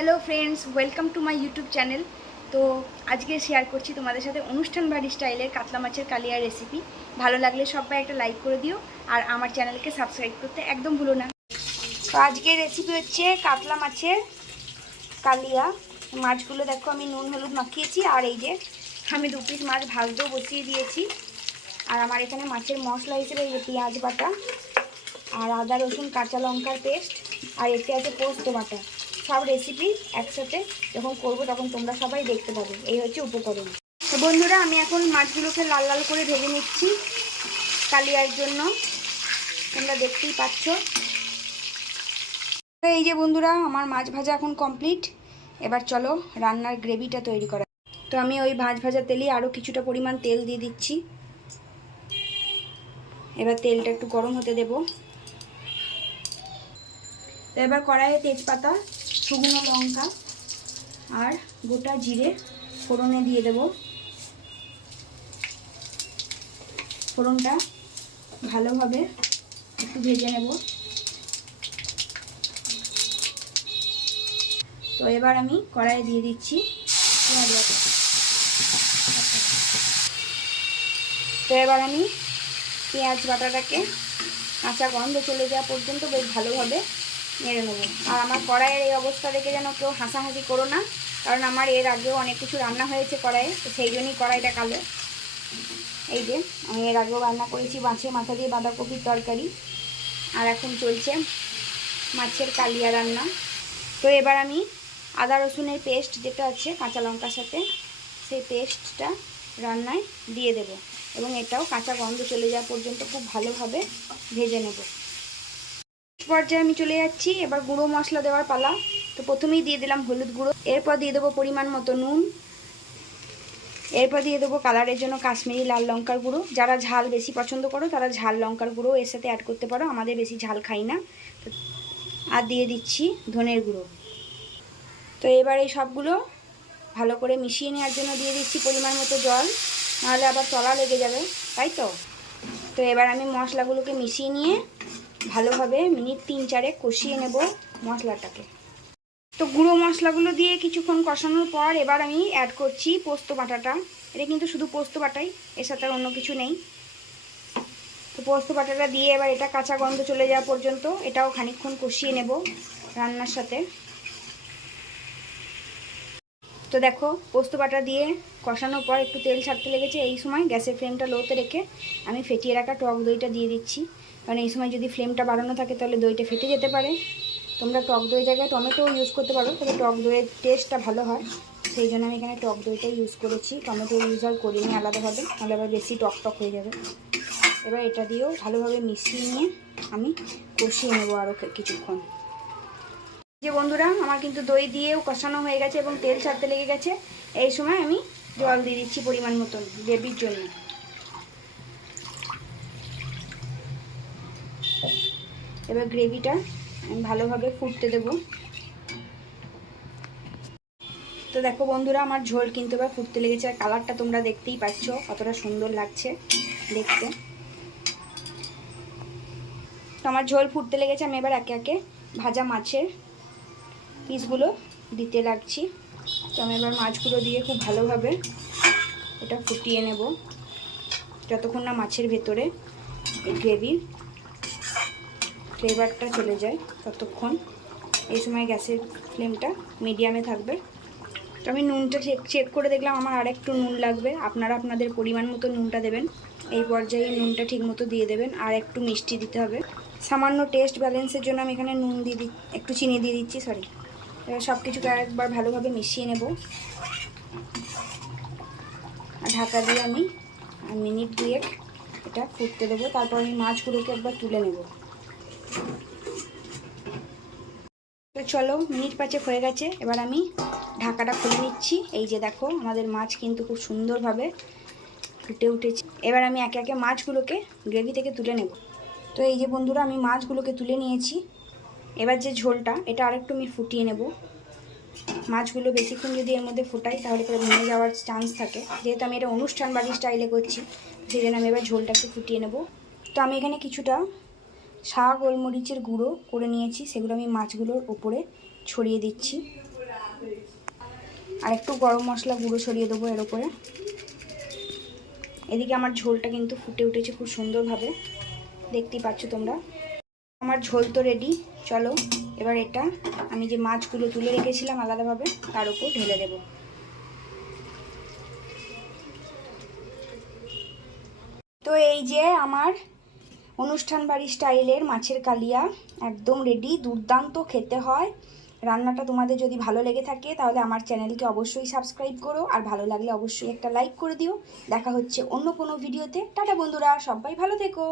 Hello friends, welcome to my YouTube channel. তো আজকে share করছি তোমাদের সাথে অনুষ্ঠান বাড়ি স্টাইলের কাতলা মাছের কালিয়া রেসিপি। ভালো লাগলে সবাই একটা লাইক করে দিও আর আমার চ্যানেলকে সাবস্ক্রাইব করতে একদম ভুলো না। তো আজকের রেসিপি হচ্ছে কাতলা মাছের কালিয়া। মাছগুলো দেখো আমি নুন হলুদ মাখিয়েছি, আর এই যে আমি 2 পিস মাছ ভাজতেও বসিয়ে দিয়েছি। আর আমার এখানে মাছের মশলা হিসেবে এই যে পেঁয়াজ বাটা আর আদা রসুন কাঁচা লঙ্কার পেস্ট, আর এতে আছে পোস্ত বাটা। সব রেসিপি একসাথে যখন করব তখন তোমরা সবাই দেখতে পাবে। এই হচ্ছে উপকরণ। তো বন্ধুরা, আমি এখন মাছগুলোকে লাল লাল করে ভেজে নিচ্ছি কালিয়ার জন্য, তোমরা দেখতেই পাচ্ছ। তো এই যে বন্ধুরা, আমার মাছ ভাজা এখন কমপ্লিট। এবার চলো রান্নার গ্রেভিটা তৈরি করা। তো আমি ওই ভাজা তেলে আরও কিছুটা পরিমাণ তেল দিয়ে দিচ্ছি। এবার তেলটা একটু গরম হতে দেব। তো এবার কড়াইয়ে তেজপাতা, শুকনো লঙ্কা আর গোটা জিরে ফোড়নে দিয়ে দেব। ফোড়নটা ভালোভাবে একটু ভেজে নেব। তো এবার আমি কড়াইয়ে দিয়ে দিচ্ছি পেঁয়াজ বাটা। তো এবার আমি পেঁয়াজ বাটাটাকে কাঁচা গন্ধ চলে যাওয়া পর্যন্ত বেশ ভালোভাবে নেড়ে নেবো। আর আমার কড়াইয়ের এই অবস্থা দেখে যেন কেউ হাসাহাসি করো না, কারণ আমার এর আগেও অনেক কিছু রান্না হয়েছে কড়াইয়ে, তো সেই জন্যই কড়াইটা কালো। এই যে আমি এর আগেও রান্না করেছি মাছের মাথা দিয়ে বাঁধাকপির তরকারি, আর এখন চলছে মাছের কালিয়া রান্না। তো এবার আমি আদা রসুনের পেস্ট যেটা আছে কাঁচা লঙ্কার সাথে, সেই পেস্টটা রান্নায় দিয়ে দেব এবং এটাও কাঁচা গন্ধ চলে যাওয়া পর্যন্ত খুব ভালোভাবে ভেজে নেব। পর্যায়ে আমি চলে যাচ্ছি এবার গুঁড়ো মশলা দেওয়ার পালা। তো প্রথমেই দিয়ে দিলাম হলুদ গুঁড়ো, এরপর দিয়ে দেবো পরিমাণ মতো নুন, এরপর দিয়ে দেবো কালারের জন্য কাশ্মীরি লাল লঙ্কার গুঁড়ো। যারা ঝাল বেশি পছন্দ করো তারা ঝাল লঙ্কার গুঁড়ো এর সাথে অ্যাড করতে পারো, আমাদের বেশি ঝাল খাই না। আর দিয়ে দিচ্ছি ধনের গুঁড়ো। তো এবার এই সবগুলো ভালো করে মিশিয়ে নেওয়ার জন্য দিয়ে দিচ্ছি পরিমাণ মতো জল, নাহলে আবার তলা লেগে যাবে, তাই তো। তো এবার আমি মশলাগুলোকে মিশিয়ে নিয়ে ভালোভাবে মিনিট 3-4 কষিয়ে নেব মশলাটাকে। তো গুঁড়ো মশলাগুলো দিয়ে কিছুক্ষণ কষানোর পর এবার আমি অ্যাড করছি পোস্ত বাটাটা। এটা কিন্তু শুধু পোস্ত বাটাই, এর সাথে আর অন্য কিছু নেই। তো পোস্ত বাটাটা দিয়ে এবার এটা কাঁচা গন্ধ চলে যাওয়া পর্যন্ত এটাও খানিকক্ষণ কষিয়ে নেব রান্নার সাথে। তো দেখো পোস্ত বাটা দিয়ে কষানোর পর একটু তেল ছাড়তে লেগেছে। এই সময় গ্যাসের ফ্লেমটা লোতে রেখে আমি ফেটিয়ে রাখা টক দইটা দিয়ে দিচ্ছি, কারণ এই সময় যদি ফ্লেমটা বাড়ানো থাকে তাহলে দইটা ফেটে যেতে পারে। তোমরা টক দই জায়গায় টমেটো ইউজ করতে পারো, তবে টক দইয়ের টেস্টটা ভালো হয়, সেই জন্য আমি এখানে টক দইটাই ইউজ করেছি। টমেটো ইউজ আর করিনি আলাদাভাবে, তাহলে আবার বেশি টক টক হয়ে যাবে। এবার এটা দিয়েও ভালোভাবে মিশিয়ে নিয়ে আমি কষিয়ে নেবো আরও কিছুক্ষণ। যে বন্ধুরা, আমার কিন্তু দই দিয়েও কষানো হয়ে গেছে এবং তেল ছাড়তে লেগে গেছে। এই সময় আমি জল দিয়ে দিচ্ছি পরিমাণ মতন গ্রেভির জন্য। এবার গ্রেভিটা আমি ভালোভাবে ফুটতে দেব। তো দেখো বন্ধুরা, আমার ঝোল কিন্তু এবার ফুটতে লেগেছে, আর কালারটা তোমরা দেখতেই পাচ্ছ কতটা সুন্দর লাগছে দেখতে। তো আমার ঝোল ফুটতে লেগেছে, আমি এবার একে একে ভাজা মাছের পিসগুলো দিতে লাগছি। তো আমি এবার মাছগুলো দিয়ে খুব ভালোভাবে এটা ফুটিয়ে নেব যতক্ষণ না মাছের ভেতরে এই গ্রেভির ফ্লেভারটা চলে যায় ততক্ষণ। এই সময় গ্যাসের ফ্লেমটা মিডিয়ামে থাকবে। তো আমি নুনটা চেক করে দেখলাম আমার আর একটু নুন লাগবে, আপনারা আপনাদের পরিমাণ মতো নুনটা দেবেন। এই পর্যায়ে নুনটা ঠিক মতো দিয়ে দেবেন, আর একটু মিষ্টি দিতে হবে সামান্য টেস্ট ব্যালেন্সের জন্য। আমি এখানে নুন দিয়ে একটু চিনি দিয়ে দিচ্ছি, সরি। এবার সব কিছুকে আরেকবার ভালোভাবে মিশিয়ে নেব, আর ঢাকা দিয়ে আমি মিনিট 2 এটা ফুটতে দেবো। তারপর আমি মাছগুলোকে একবার তুলে নেব। তো চলো, মিনিট 5 হয়ে গেছে, এবার আমি ঢাকাটা খুলে নিচ্ছি। এই যে দেখো আমাদের মাছ কিন্তু খুব সুন্দরভাবে ফুটে উঠেছে। এবার আমি একে একে মাছগুলোকে গ্রেভি থেকে তুলে নেব। তো এই যে বন্ধুরা, আমি মাছগুলোকে তুলে নিয়েছি। এবার যে ঝোলটা এটা আরেকটু আমি ফুটিয়ে নেব। মাছগুলো বেশিক্ষণ যদি এর মধ্যে ফোটাই তাহলে পরে ভেঙে যাওয়ার চান্স থাকে, যেহেতু আমি এটা অনুষ্ঠান বাড়ির স্টাইলে করছি, সেই জন্য আমি এবার ঝোলটা একটু ফুটিয়ে নেব। তো আমি এখানে কিছুটা শাক গোলমরিচের গুঁড়ো করে নিয়েছি, সেগুলো আমি মাছগুলোর উপরে ছড়িয়ে দিচ্ছি। আর একটু গরম মশলা গুঁড়ো ছড়িয়ে দেবো এর উপরে। এদিকে আমার ঝোলটা কিন্তু ফুটে উঠেছে খুব সুন্দরভাবে, দেখতেই পাচ্ছ তোমরা। আমার ঝোল তো রেডি। চলো এবার এটা আমি যে মাছগুলো তুলে রেখেছিলাম আলাদাভাবে তার উপর ঢেলে দেব। তো এই যে আমার অনুষ্ঠান বাড়ি স্টাইলের মাছের কালিয়া একদম রেডি। দুর্দান্ত খেতে হয়। রান্নাটা তোমাদের যদি ভালো লেগে থাকে তাহলে আমার চ্যানেলকে অবশ্যই সাবস্ক্রাইব করো, আর ভালো লাগলে অবশ্যই একটা লাইক করে দিও। দেখা হচ্ছে অন্য কোনো ভিডিওতে। টাটা বন্ধুরা, সবাই ভালো থেকো।